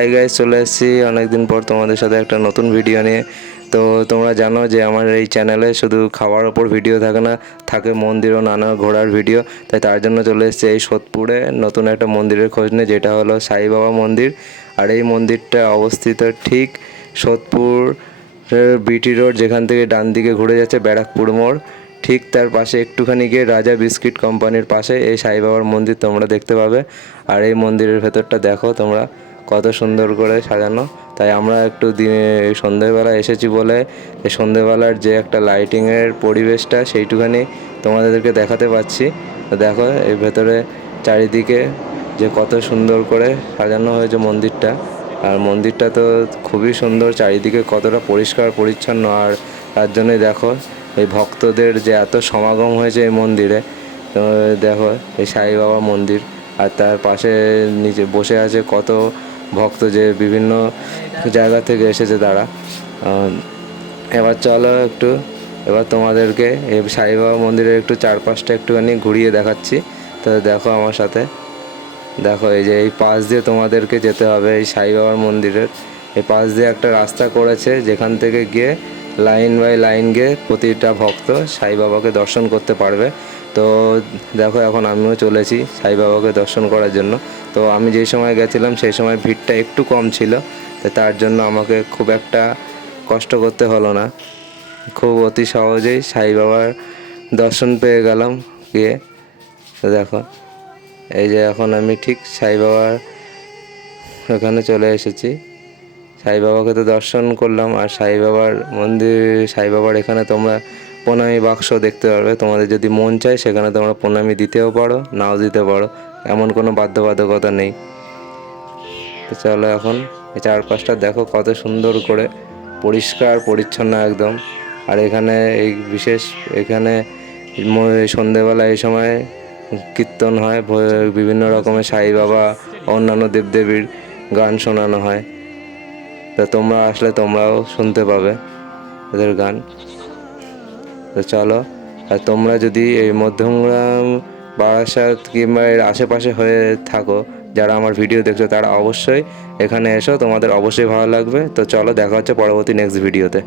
Hi guys, চলে এসেছি অনেকদিন পর তোমাদের সাথে একটা নতুন ভিডিও নিয়ে। তো তোমরা জানো যে আমার এই চ্যানেলে শুধু খাওয়ার ওপর ভিডিও থাকে না, থাকে মন্দির ও নানা ঘোরার ভিডিও। তাই তার জন্য চলে এসেছি এই সোদপুরে নতুন একটা মন্দিরের খোঁজ নিয়ে, যেটা হলো সাই বাবা মন্দির। আর এই মন্দিরটা অবস্থিত ঠিক সোদপুর বিটি রোড, যেখান থেকে ডান দিকে ঘুরে যাচ্ছে ব্যারাকপুর মোড়, ঠিক তার পাশে একটুখানি গিয়ে রাজা বিস্কিট কোম্পানির পাশে এই সাই বাবার মন্দির তোমরা দেখতে পাবে। আর এই মন্দিরের ভেতরটা দেখো তোমরা কত সুন্দর করে সাজানো। তাই আমরা একটু দিনে সন্ধ্যেবেলা এসেছি বলে এই সন্ধ্যেবেলার যে একটা লাইটিংয়ের পরিবেশটা সেইটুখানি তোমাদেরকে দেখাতে পাচ্ছি। তো দেখো এই ভেতরে চারিদিকে যে কত সুন্দর করে সাজানো হয়েছে মন্দিরটা। আর মন্দিরটা তো খুবই সুন্দর, চারিদিকে কতটা পরিষ্কার পরিচ্ছন্ন। আর তার জন্যই দেখো এই ভক্তদের যে এত সমাগম হয়েছে এই মন্দিরে। তো দেখো এই সাই বাবা মন্দির, আর তার পাশে নিচে বসে আছে কত ভক্ত, যে বিভিন্ন জায়গা থেকে এসেছে তারা। এবার চলো এবার তোমাদেরকে এই সাই বাবা মন্দিরের একটু চারপাশটা একটুখানি ঘুরিয়ে দেখাচ্ছি। তো দেখো আমার সাথে, দেখো এই যে এই পাশ দিয়ে তোমাদেরকে যেতে হবে এই সাই বাবার মন্দিরের। এই পাশ দিয়ে একটা রাস্তা করেছে, যেখান থেকে গিয়ে লাইন বাই লাইন গিয়ে প্রতিটা ভক্ত সাই বাবাকে দর্শন করতে পারবে। তো দেখো এখন আমিও চলেছি সাই বাবাকে দর্শন করার জন্য। তো আমি যেই সময় গেছিলাম সেই সময় ভিড়টা একটু কম ছিল, তো তার জন্য আমাকে খুব একটা কষ্ট করতে হলো না, খুব অতি সহজেই সাই বাবার দর্শন পেয়ে গেলাম গিয়ে। তো দেখো এই যে এখন আমি ঠিক সাই বাবার ওখানে চলে এসেছি। সাই বাবাকে তো দর্শন করলাম, আর সাই বাবার মন্দির, সাই বাবার এখানে তোমরা প্রণামী বাক্স দেখতে পারবে। তোমাদের যদি মন চায় সেখানে তোমরা প্রণামী দিতেও পারো, নাও দিতে পারো, এমন কোনো বাধ্যবাধকতা নেই। তো চলো এখন এই চারপাশটা দেখো কত সুন্দর করে পরিষ্কার পরিচ্ছন্ন একদম। আর এখানে এই বিশেষ এখানে সন্ধেবেলা এই সময় কীর্তন হয়, বিভিন্ন রকমের সাই বাবা অন্যান্য দেবদেবীর গান শোনানো হয়। তা তোমরা আসলে তোমরাও শুনতে পাবে এদের গান। তো চলো, আর তোমরা যদি এই মধ্যমগ্রাম, বারাসাত কিংবা এর আশেপাশে হয়ে থাকো, যারা আমার ভিডিও দেখছো তারা অবশ্যই এখানে এসো, তোমাদের অবশ্যই ভালো লাগবে। তো চলো, দেখা হচ্ছে পরবর্তী নেক্সট ভিডিওতে।